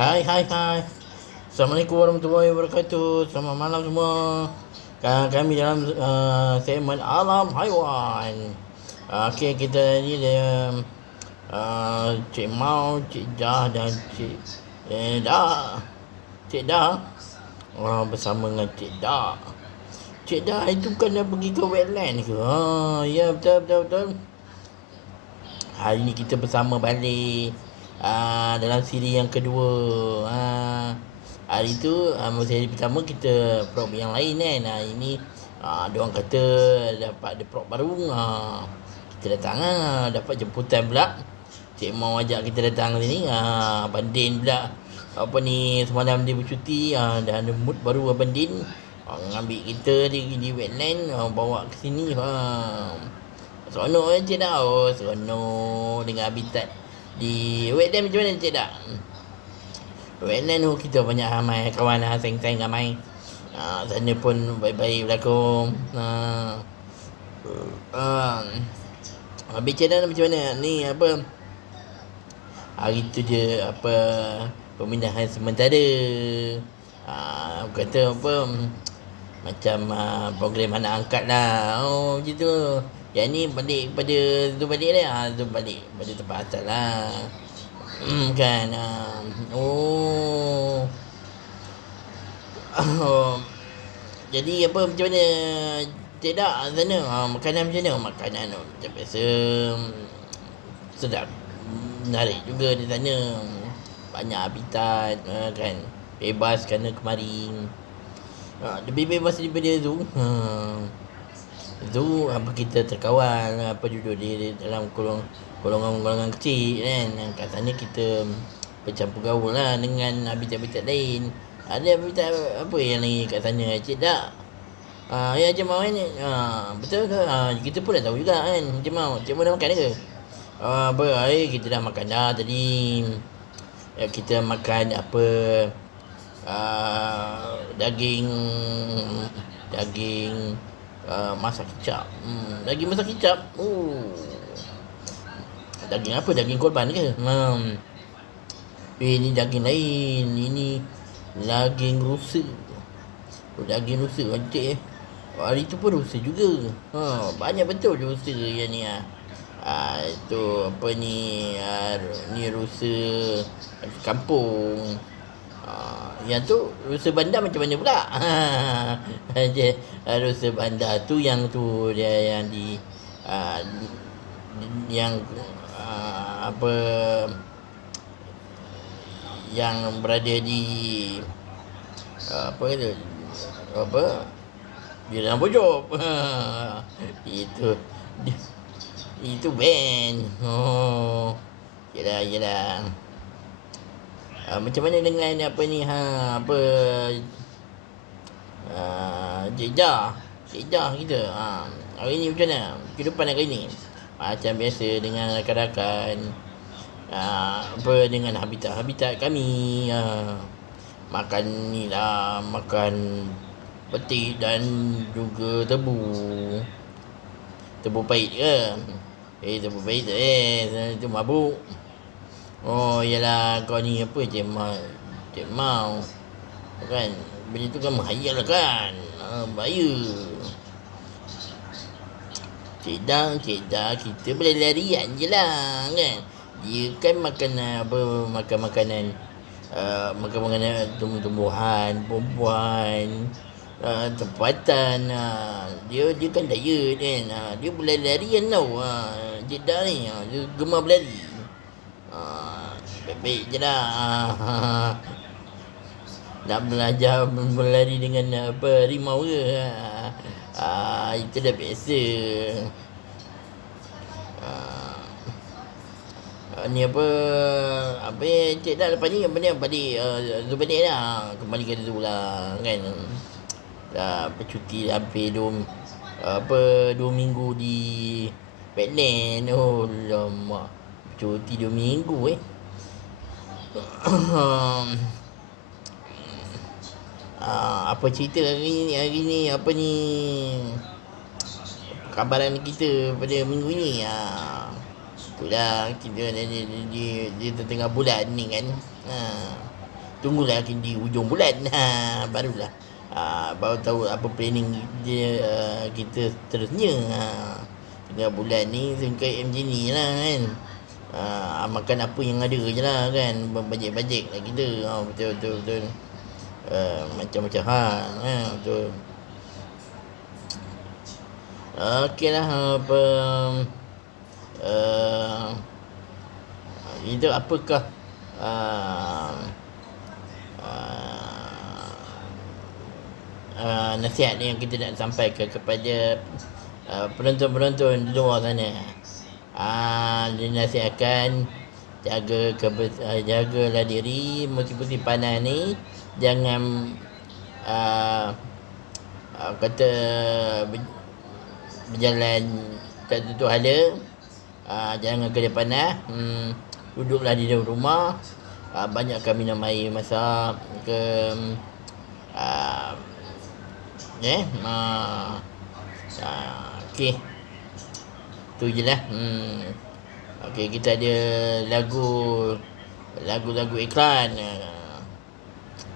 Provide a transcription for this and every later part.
Hai, hai, hai. Assalamualaikum warahmatullahi wabarakatuh. Selamat malam semua. Kami dalam segmen Alam Haiwan. Okey, kita ni dia Cik Mau, Cik Dah dan Cik Dah. Cik Dah bersama dengan Cik Dah. Cik Dah itu kan dah pergi ke wetland ke? Ya, betul, betul, betul. Hari ni kita bersama balik dalam siri yang kedua. Hari tu siri pertama kita prop yang lain kan. Ini diorang kata dapat ada prop baru. Kita datang dapat jemputan pula. Cik mau ajak kita datang sini. Abang Din pula apa ni semalam dia bercuti, dah ada mood baru Abang Din. Ngambil kita di wetland, bawa ke sini. Seronok kan Cik Dah? Oh, seronok dengan habitat di wetland. Macam mana Cik Dah? Wetland tu kita banyak ramai kawan seng-seng ramai. Sana pun baik-baik berlaku. Habis Cik Dah macam mana? Ni apa? Hari tu je apa pemindahan sementara. Kata apa? Macam program anak angkat lah. Oh macam tu. Yang ni balik pada tu balik lah. Tu balik pada tempat asal lah. Kan. Oh. Jadi apa macam mana Cik Dak sana? Makanan macam mana? Makanan macam biasa. Sedap. Menarik juga di sana. Banyak habitat kan. Bebas kerana kemari. Lebih bebas daripada tu. Itu apa kita terkawal apa duduk di dalam golongan kecil kan. Kat sana kita bercampur gaul lah dengan habitat-habitat lain. Ada habitat apa yang lain kat sana Cik Dak? Ya Cik Mau ni. Betul ke? Kita pun dah tahu juga kan Cik Mau. Cik Mau dah makan ke? Apa kita dah makan dah tadi. Kita makan apa daging masak kicap. Daging masak kicap. Daging apa? Daging korban ke? Ini daging lain. Ini daging rusa. Daging rusa cik. Hari tu pun rusa juga. Banyak betul rusa yang ni. Itu apa ni? Ni rusa kampung. Yang tu rusa bandar macam mana pula? Rusa bandar tu yang tu dia yang di yang apa yang berada di apa itu apa di dalam pojok. Itu band. Yelah. Macam mana dengan apa ni apa Cik Jah kita hari ni macam mana kehidupan hari ni? Macam biasa dengan rakan-rakan, apa dengan habitat kami. Makan ni lah, makan petik dan juga tebu pahit ke? Tebu pahit tu mabuk. Oh yalah, kau ni apa Cik Mau kan, benda tu kan menghayal lah kan. Bahaya. Cik Dah kita boleh larian je lah kan. Dia kan makan makan makanan tumbuh-tumbuhan, perempuan, tempatan. Dia kan diet kan. Dia boleh larian tau. Cik Dah ni dia gemar berlari. Baik-baik je lah. Nak belajar berlari dengan apa rimau ke? Itu dah biasa. Ni apa Cik Dah lepas ni apa ni balik balik dah. Kembali ke zoo lah kan. Dah bercuti hampir 2 minggu di Vietnam. Oh lama. Cuti 2 minggu apa cerita hari ni apa ni kabaran kita pada minggu ni. Itulah kita dia tengah bulan ni kan. Tunggulah di hujung bulan. Barulah baru tahu apa planning dia, kita seterusnya. Tengah bulan ni singkai macam ni lah kan. Makan apa yang ada je lah kan. Bajet-bajet lah kita. Betul. Macam-macam hal. Betul. Okey lah. Itu apakah nasihat yang kita nak sampaikan kepada penonton-penonton di luar sana. Dinasihatkan jagalah diri musim-musim panas ni. Jangan kata berjalan tak tentu hala. Jangan kerja panas. Duduklah di dalam rumah. Banyakkan minum air masak ke okey. Tu je lah. Okey, kita ada lagu-lagu iklan.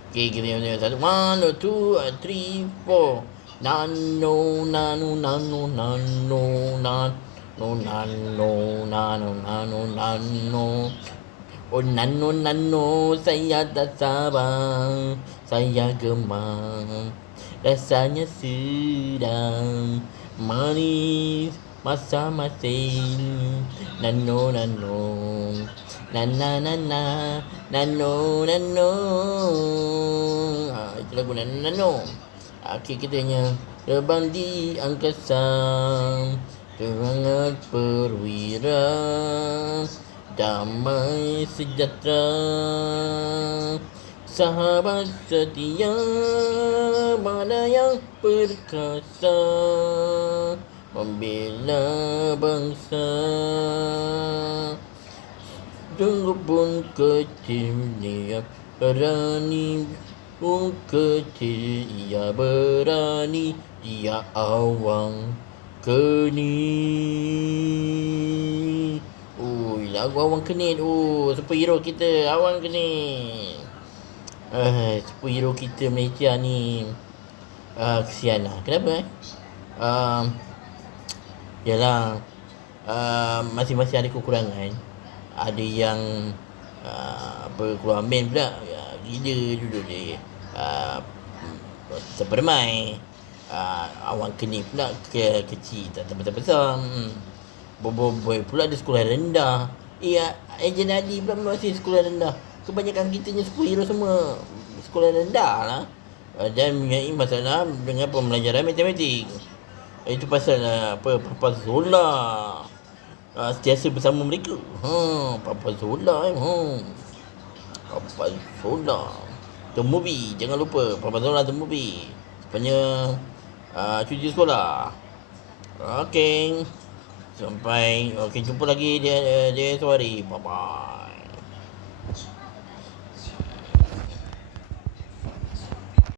Okey, kita punya satu. 1, 2, 3, 4. Nano nano nano nano nano nano nano. Oh nano saya tak sabar, saya gemar. Rasanya sedang manis masa-masin. Nano itu lagu nano. Okey, kita hanya terbang di angkasa, terangat perwira, damai sejahtera, sahabat setia, mana yang perkasa, membela bangsa. Sungguh pun kecil dia berani, kecil ia berani, dia awang kenit. Lagu Awang Kenit. Superhero kita Awang Kenit. Superhero kita Malaysia ni kesian lah. Kenapa yalah, masing-masing ada kekurangan. Ada yang keluar main pula, gila duduk dia terpermai. Awang Kenit pula kecil, tak terbesar-besar. Boy pula ada sekolah rendah. Ejen Ali pula masih sekolah rendah. Kebanyakan kitanya superhero semua sekolah rendah lah. Dan mempunyai masalah dengan pembelajaran matematik. Itu pasal Papa Zola sentiasa bersama mereka. Papa Zola Papa Zola The Movie. Jangan lupa Papa Zola The Movie. Sebenarnya cuti sekolah. Okey. Sampai jumpa lagi dia esok hari. Bye bye.